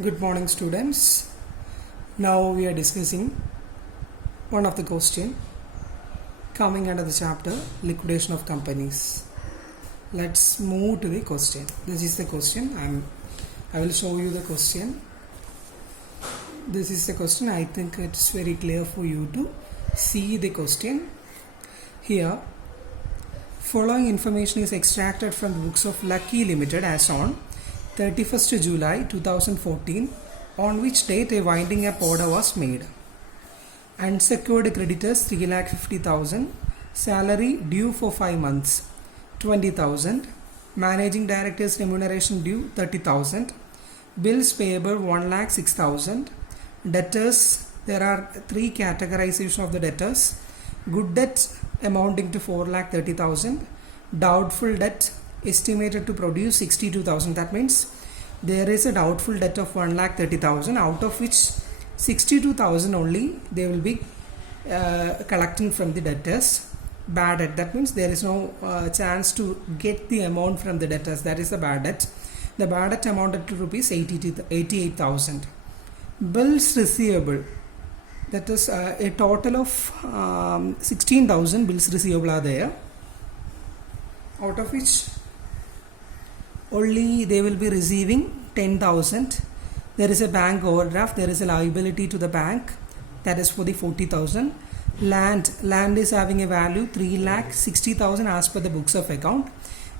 Good morning, students. Now we are discussing one of the question coming under the chapter liquidation of companies. Let's move to the question. This is the question. I will show you the question. This is the question. I think it's very clear for you to see the question. Here, following information is extracted from the books of Lucky Limited as on 31st July 2014, on which date a winding up order was made. Unsecured creditors 3,50,000, salary due for 5 months 20,000, managing director's remuneration due 30,000, bills payable 1,06,000, debtors, there are 3 categorization of the debtors: good debt amounting to 4,30,000, doubtful debt estimated to produce 62,000. That means there is a doubtful debt of 1,30,000, out of which 62,000 only they will be collecting from the debtors. Bad debt, that means there is no chance to get the amount from the debtors. That is the bad debt. The bad debt amounted to rupees 88,000. Bills receivable, that is a total of 16,000 bills receivable are there, out of which only they will be receiving 10,000. There is a bank overdraft, there is a liability to the bank, that is for the 40,000. Land is having a value 3,60,000 as per the books of account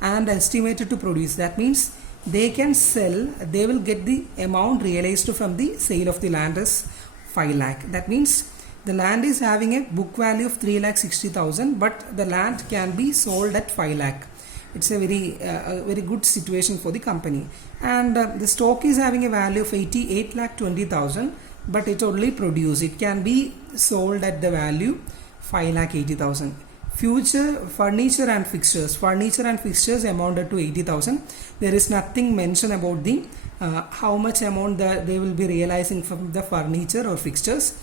and estimated to produce. That means they can sell, they will get the amount realized from the sale of the land as 5 lakh. That means the land is having a book value of 3,60,000, but the land can be sold at 5 lakh. It's a very good situation for the company. And the stock is having a value of 88,20,000, but it only produce. It can be sold at the value 5,80,000. Future furniture and fixtures. Furniture and fixtures amounted to 80,000. There is nothing mentioned about the how much amount that they will be realizing from the furniture or fixtures.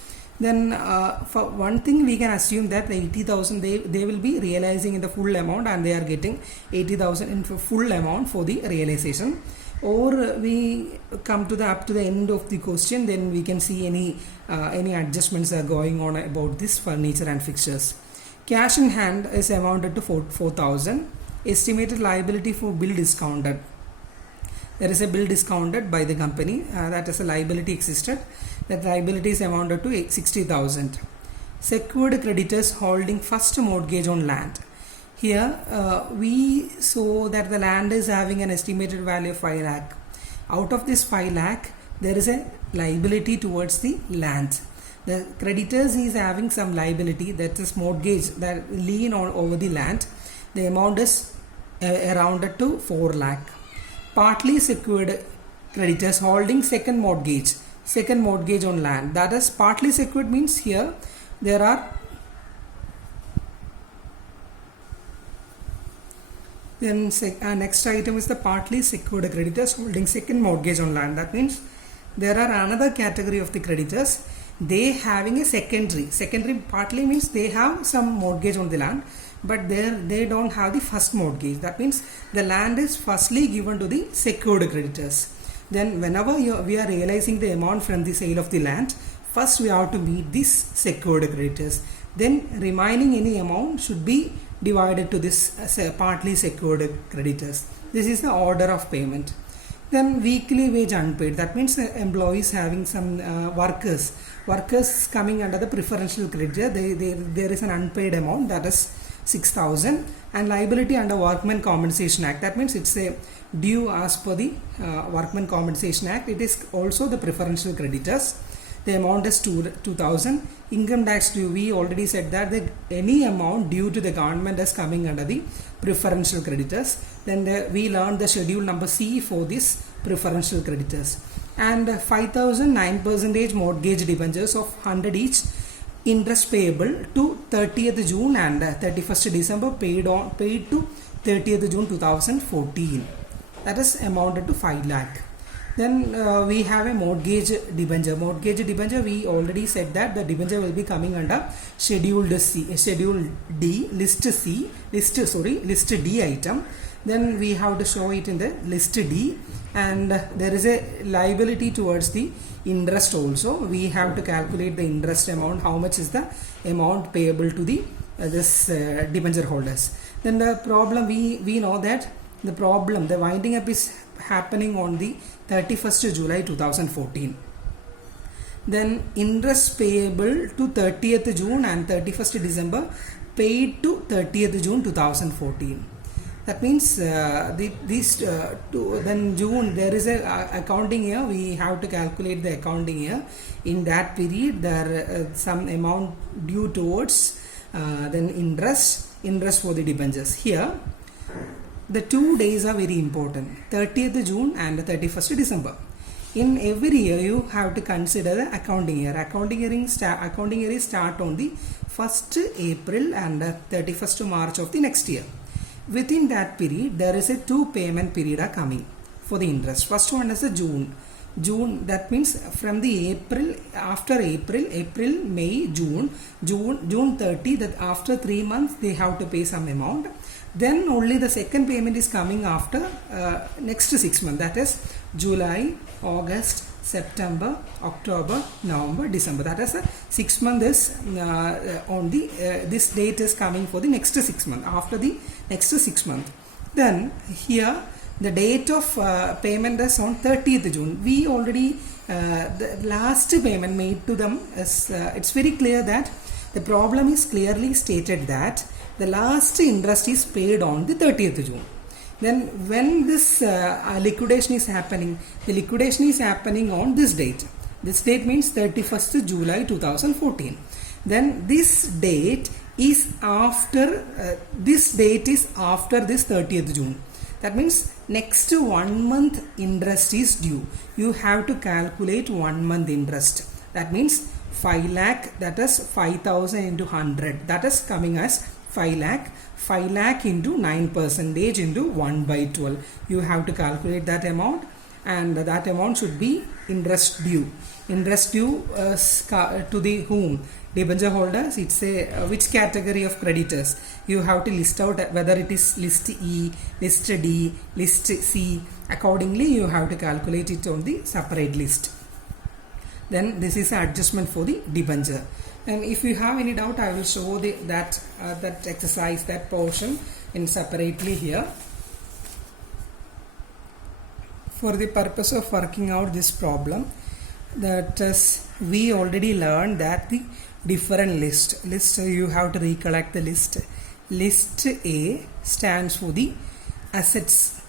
Then for one thing we can assume that the 80,000 they will be realizing in the full amount, and they are getting 80,000 in full amount for the realization. Or we come to the up to the end of the question, then we can see any adjustments are going on about this furniture and fixtures. Cash in hand is amounted to 4,000. Estimated liability for bill discounted. There is a bill discounted by the company, that is a liability existed. That liability is amounted to 60,000. Secured creditors holding first mortgage on land. Here we saw that the land is having an estimated value of 5 lakh. Out of this 5 lakh, there is a liability towards the land. The creditors is having some liability, that is mortgage, that lien on over the land. The amount is rounded to 4 lakh. Partly secured creditors holding second mortgage on land. That is partly secured means here there are then next item is the partly secured creditors holding second mortgage on land. That means there are another category of the creditors, they having a secondary partly means they have some mortgage on the land, but they don't have the first mortgage. That means the land is firstly given to the secured creditors. Then whenever we are realizing the amount from the sale of the land, first we have to meet these secured creditors. Then remaining any amount should be divided to this partly secured creditors. This is the order of payment. Then weekly wage unpaid. That means employees having some workers coming under the preferential creditor. There is an unpaid amount, that is 6,000, and liability under Workmen Compensation Act. That means it's a due as per the Workmen Compensation Act. It is also the preferential creditors. The amount is 2,000. Income tax due, we already said that any amount due to the government is coming under the preferential creditors. Then we learned the schedule number C for this preferential creditors. And 5,000 9% mortgage debentures of 100 each, interest payable to 30th June and 31st December, paid to 30th June 2014. That is amounted to 5 lakh. Then we have a mortgage debenture. Mortgage debenture, we already said that the debenture will be coming under Schedule D item. Then we have to show it in the list D, and there is a liability towards the interest also. We have to calculate the interest amount, how much is the amount payable to the this debenture holders. Then the problem, we know that the problem, the winding up is happening on the 31st July 2014. Then interest payable to 30th June and 31st December, paid to 30th June 2014. That means these two, then June, there is a accounting year, we have to calculate the accounting year. In that period there some amount due towards then interest for the debentures. Here the 2 days are very important, 30th June and 31st December. In every year you have to consider the accounting year. Accounting year is start on the 1st April and 31st March of the next year. Within that period there is a 2 payment period are coming for the interest. First one is the June, that means from the April, after April, May, June 30, that after 3 months they have to pay some amount. Then only the second payment is coming after next 6 months, that is July, August, September, October, November, December. That is 6 months is on the this date is coming for the next 6 months, after the next 6 months. Then here the date of payment is on 30th June. We already the last payment made to them is it's very clear that the problem is clearly stated that the last interest is paid on the 30th June. Then when this liquidation is happening, the liquidation is happening on this date. This date means 31st July 2014. Then this date is after this 30th June. That means next 1 month interest is due. You have to calculate 1 month interest. That means 5 lakh, that is 5,000 into 100. That is coming as 5 lakh. 5 lakh into 9% into 1 by 12. You have to calculate that amount, and that amount should be interest due. Interest due to the whom? Debenture holders. It's a which category of creditors. You have to list out whether it is list E, list D, list C. Accordingly you have to calculate it on the separate list. Then this is an adjustment for the debenture. And if you have any doubt, I will show that exercise, that portion in separately here. For the purpose of working out this problem, that is, we already learned that the different list you have to recollect the list. List A stands for the assets.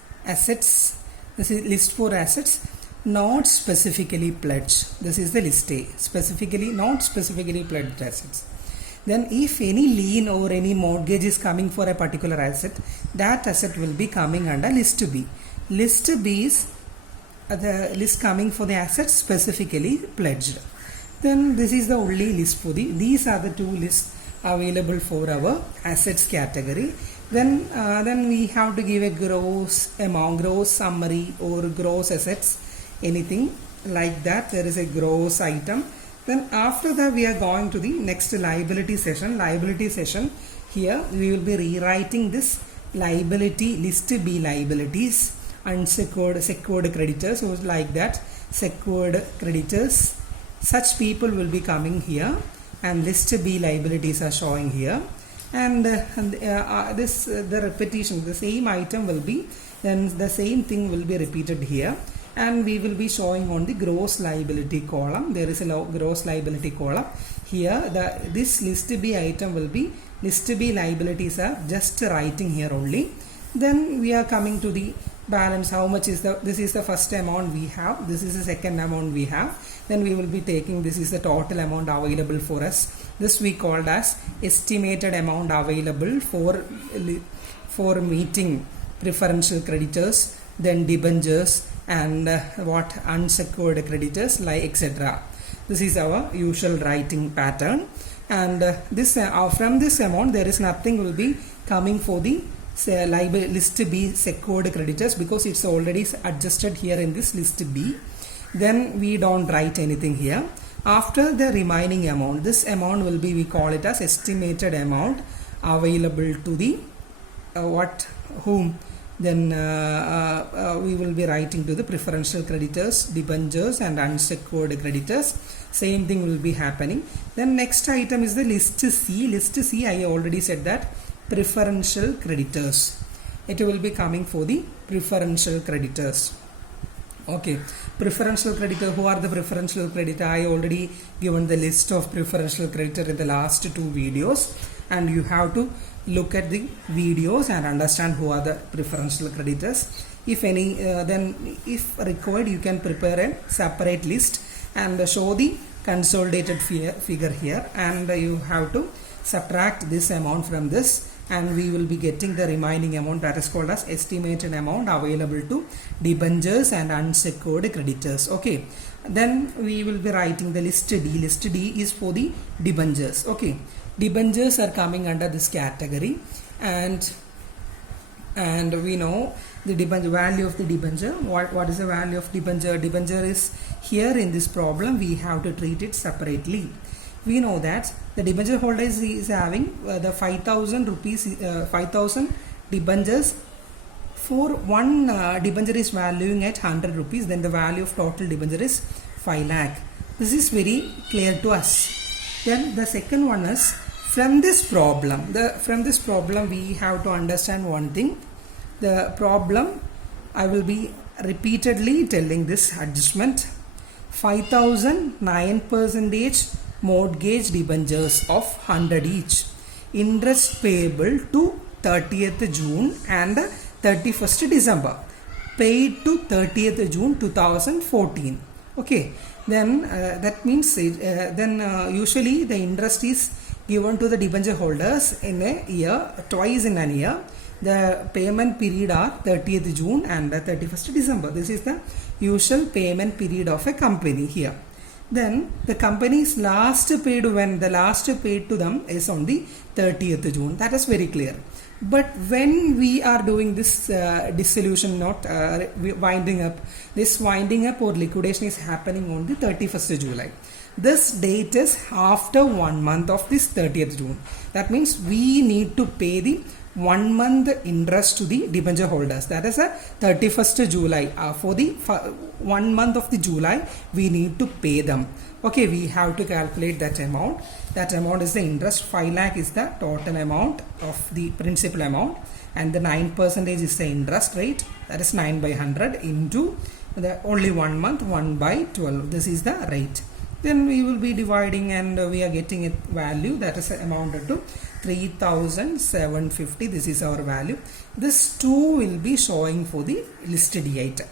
This is list for assets not specifically pledged. This is the list A, not specifically pledged assets. Then if any lien or any mortgage is coming for a particular asset, that asset will be coming under list B. List B is the list coming for the assets specifically pledged. Then this is the only list for these are the 2 lists available for our assets category. Then we have to give a gross amount, gross summary or gross assets, anything like that. There is a gross item. Then after that we are going to the next liability session. Here we will be rewriting this liability, list B liabilities, unsecured, secured creditors, or like that, secured creditors. Such people will be coming here, and list B liabilities are showing here. And the repetition, the same item will be, then the same thing will be repeated here. And we will be showing on the gross liability column. There is a gross liability column here. This list B item will be, list B liabilities are just writing here only. Then we are coming to the balance. How much is this is the first amount we have, this is the second amount we have. Then we will be taking, this is the total amount available for us. This we called as estimated amount available for meeting preferential creditors, then debentures, and unsecured creditors, like etc. This is our usual writing pattern. And this from this amount there is nothing will be coming for the list B secured creditors, because it's already adjusted here in this list B. Then we don't write anything here. After the remaining amount, this amount will be, we call it as estimated amount available to the whom then we will be writing to the preferential creditors, debentures and unsecured creditors. Same thing will be happening. Then next item is the list C. List C, I already said that preferential creditors. It will be coming for the preferential creditors. Okay, preferential creditor. Who are the preferential creditor? I already given the list of preferential creditor in the last 2 videos, and you have to look at the videos and understand who are the preferential creditors. If any, then if required, you can prepare a separate list and show the consolidated figure here, and you have to subtract this amount from this, and we will be getting the remaining amount, that is called as estimated amount available to debentures and unsecured creditors. Okay, then we will be writing the list D. List D is for the debentures. Okay, debentures are coming under this category, and we know the debenture value of the debenture. What is the value of debenture? Debenture is here in this problem. We have to treat it separately. We know that the debenture holder is having the 5,000 rupees, 5,000 debentures. For one debenture is valuing at 100 rupees, then the value of total debenture is 5 lakh. This is very clear to us. Then the second one is from this problem. From this problem we have to understand one thing. The problem, I will be repeatedly telling this adjustment. 5,000 9% mortgage debentures of 100 each. Interest payable to 30th June and 31st December. Paid to 30th June 2014. Okay. Then that means usually the interest is given to the debenture holders in a year, twice in a year. The payment period are 30th June and 31st December. This is the usual payment period of a company here. Then the company is last paid when the last paid to them is on the 30th June. That is very clear. But when we are doing this dissolution, not winding up, this winding up or liquidation is happening on the 31st July. This date is after 1 month of this 30th June. That means we need to pay the 1 month interest to the debenture holders. That is a 31st July. For the 1 month of the July, we need to pay them. Okay, we have to calculate that amount. That amount is the interest. 5 lakh is the total amount of the principal amount, and the 9% is the interest rate. That is 9 by 100 into the only 1 month, 1 by 12. This is the rate. Then we will be dividing, and we are getting a value that is amounted to 3,750. This is our value. This 2 will be showing for the list D item.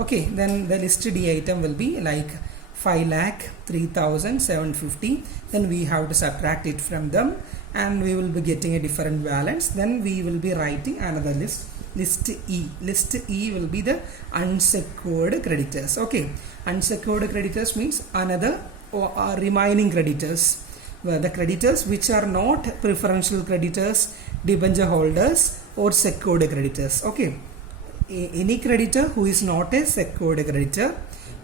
Okay, then the list D item will be like 5 lakh 3,750. Then we have to subtract it from them, and we will be getting a different balance. Then we will be writing another list. List E. List E will be the unsecured creditors. Okay, unsecured creditors means another remaining creditors. Well, the creditors which are not preferential creditors, debenture holders or secured creditors. Okay, any creditor who is not a secured creditor,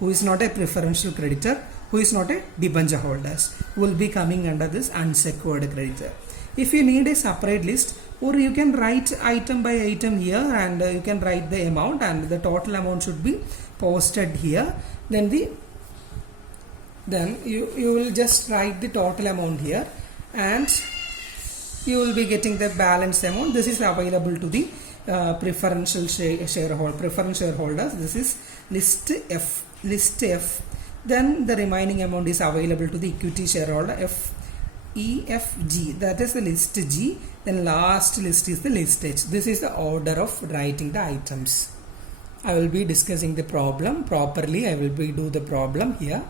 who is not a preferential creditor, who is not a debenture holders, will be coming under this unsecured creditor. If you need a separate list, or you can write item by item here, and you can write the amount, and the total amount should be posted here. Then you will just write the total amount here, and you will be getting the balance amount. This is available to the preferential shareholders. This is list F. List F. Then the remaining amount is available to the equity shareholder F, E, F, G. That is the list G. Then last list is the list H. This is the order of writing the items. I will be discussing the problem properly. I will be do the problem here.